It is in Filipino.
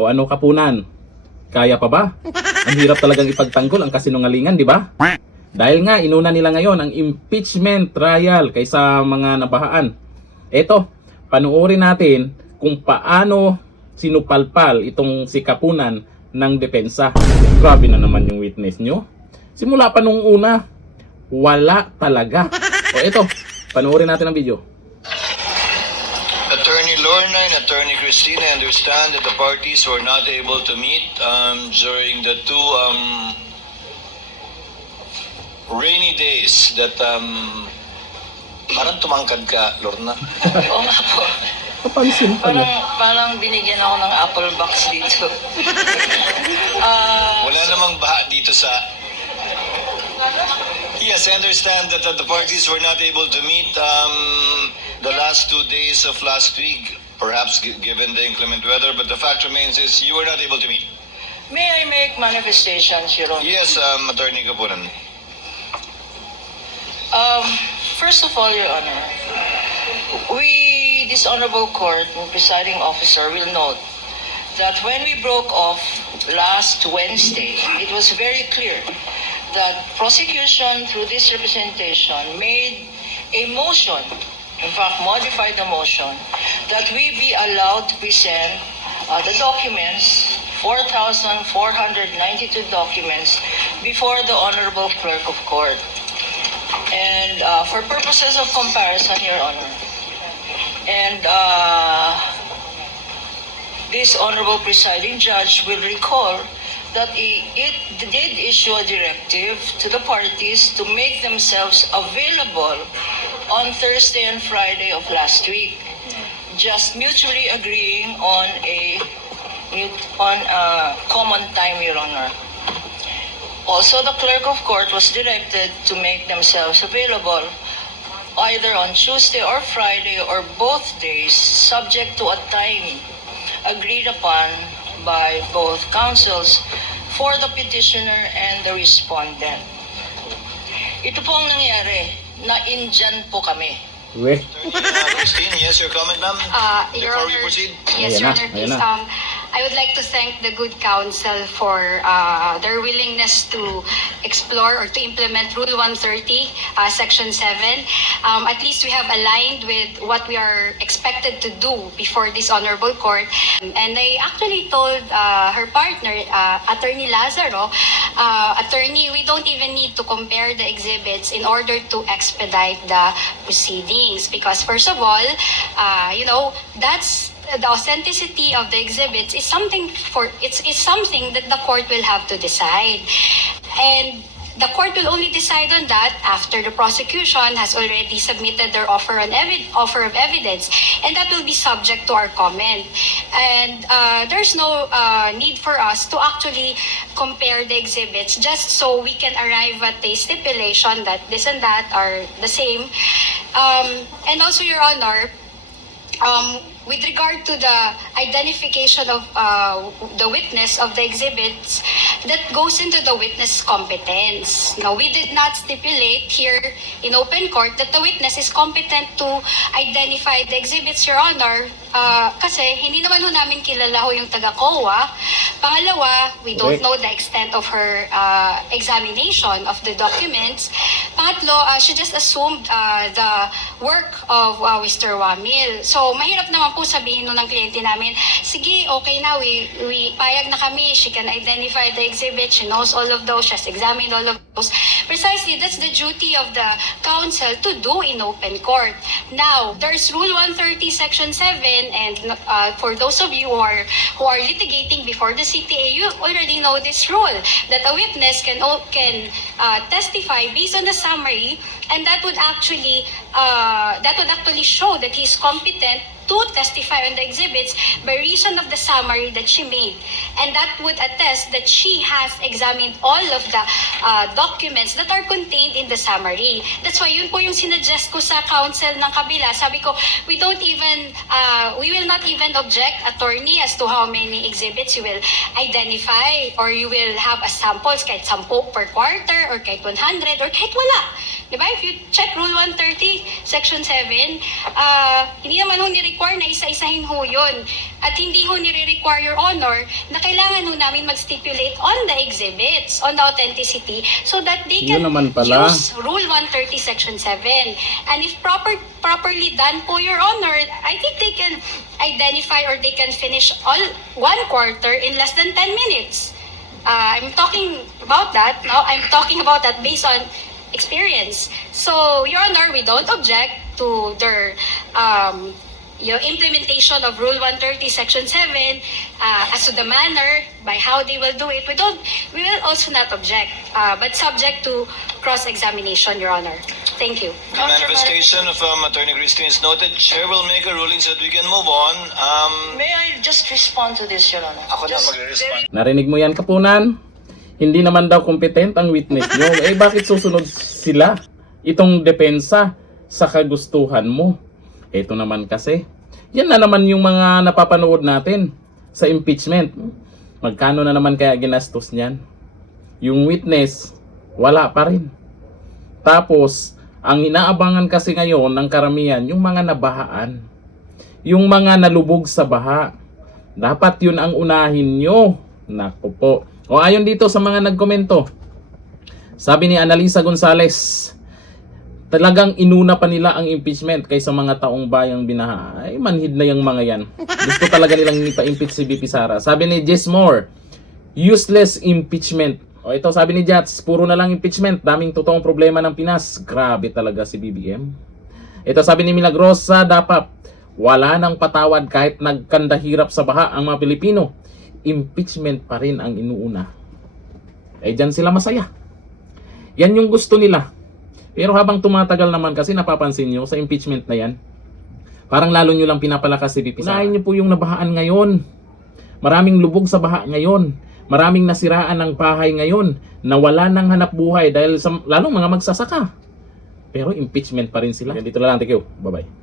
O ano kapunan? Kaya pa ba? Ang hirap talagang ipagtanggol ang kasinungalingan, di ba? Dahil nga inuna nila ngayon ang impeachment trial kaysa mga nabahaan. Eto, panuorin natin kung paano sinupalpal itong si Kapunan ng depensa. Grabe na naman yung witness nyo. Simula pa nung una, wala talaga. O eto, panuorin natin ang video. Attorney Lorna and Attorney Christina understand that the parties were not able to meet during the two rainy days that parang tumangkad ka, Lorna. Oo nga po. Kapansin pala. Parang binigyan ako ng apple box dito. Wala namang baha dito sa... Yes, I understand that the parties were not able to meet the last 2 days of last week, perhaps given the inclement weather, but the fact remains is you were not able to meet. May I make manifestations, Your Honor? Yes, Attorney Kapunan. First of all, Your Honor, this honorable court, the presiding officer, will note that when we broke off last Wednesday, it was very clear that prosecution through this representation made a motion, in fact modified the motion, that we be allowed to present the documents, 4,492 documents, before the honorable clerk of court. And for purposes of comparison, Your Honor, and this honorable presiding judge will recall that it did issue a directive to the parties to make themselves available on Thursday and Friday of last week, just mutually agreeing on a common time, Your Honor. Also, the clerk of court was directed to make themselves available either on Tuesday or Friday or both days, subject to a time agreed upon by both counsels for the petitioner and the respondent. Ito po ang nangyari, na-indyan po kami. Weh. Christine, yes, your comment, ma'am? Your Before we Honor, proceed? yes, Ayan Your na, Honor, please. ayan I would like to thank the good counsel for their willingness to explore or to implement Rule 130, Section 7. At least we have aligned with what we are expected to do before this honorable court. And I actually told her partner, Attorney Lazaro, Attorney, we don't even need to compare the exhibits in order to expedite the proceedings. Because first of all, that's the authenticity of the exhibits is something something that the court will have to decide. And the court will only decide on that after the prosecution has already submitted their offer of evidence, and that will be subject to our comment. And there's no need for us to actually compare the exhibits just so we can arrive at a stipulation that this and that are the same. And also, Your Honor, with regard to the identification of the witness of the exhibits, that goes into the witness competence. Now, we did not stipulate here in open court that the witness is competent to identify the exhibits, Your Honor, kasi hindi naman ho namin kilala ho yung taga-COA. Pangalawa, we don't know the extent of her examination of the documents. Pangatlo, she just assumed the work of Mr. Wamil. So, mahirap naman po sabihin nun ng kliyente namin, sige, okay na, we payag na kami, she can identify the exhibit, she knows all of those, she has examined all of those. Precisely, that's the duty of the counsel to do in open court. Now, there's Rule 130, Section 7, and for those of you who are litigating before the CTA, you already know this rule, that a witness can testify based on the summary, and that would actually show that he's competent to testify on the exhibits by reason of the summary that she made. And that would attest that she has examined all of the documents that are contained in the summary. That's why yun po yung sinuggest ko sa counsel ng kabila. Sabi ko, we will not even object, attorney, as to how many exhibits you will identify, or you will have a samples, kahit 10 per quarter, or kahit 100, or kahit wala. Diba? If you check Rule 130, Section 7, hindi naman ho ni-require nire-require na isa-isahin ho yun. At hindi ho nire-require, Your Honor, na kailangan ho namin mag-stipulate on the exhibits, on the authenticity, so that they Yun can naman pala. use Rule 130, Section 7. And if properly done po, Your Honor, I think they can identify or they can finish all 1 quarter in less than 10 minutes. I'm talking about that. No, I'm talking about that based on experience. So, Your Honor, we don't object to their implementation of Rule 130, Section 7, as to the manner by how they will do it. We will also not object, but subject to cross-examination, Your Honor. Thank you. The manifestation from Attorney Christine is noted. Chair will make a ruling so that we can move on. May I just respond to this, Your Honor? Ako na Just magre-respond. Narinig mo yan, Kapunan? Hindi naman daw competent ang witness nyo. Eh bakit susunod sila? Itong depensa sa kagustuhan mo. Ito naman kasi. Yan na naman yung mga napapanood natin sa impeachment. Magkano na naman kaya ginastos niyan? Yung witness, wala pa rin. Tapos, ang inaabangan kasi ngayon ng karamihan, yung mga nabahaan. Yung mga nalubog sa baha. Dapat yun ang unahin nyo. Naku po. O ayon dito sa mga nagkomento, sabi ni Analisa Gonzales, talagang inuna pa nila ang impeachment kaysa mga taong bayang binaha. Ay, manhid na yung mga yan. Gusto talaga nilang ipa-impeach si VP Sara. Sabi ni Jess Moore, useless impeachment. O ito, sabi ni Jats, puro na lang impeachment. Daming totoong problema ng Pinas. Grabe talaga si BBM. Ito, sabi ni Milagrosa, dapat wala nang patawad kahit nagkandahirap sa baha ang mga Pilipino. Impeachment pa rin ang inuuna. Eh, dyan sila masaya. Yan yung gusto nila. Pero habang tumatagal naman kasi napapansin nyo sa impeachment na yan, parang lalo nyo lang pinapalakas si VP Sara. Unahin nyo po yung nabahaan ngayon. Maraming lubog sa baha ngayon. Maraming nasiraan ng bahay ngayon. Nawala ng hanap buhay dahil sa lalong mga magsasaka. Pero impeachment pa rin sila. Dito na lang. Thank you. Bye-bye.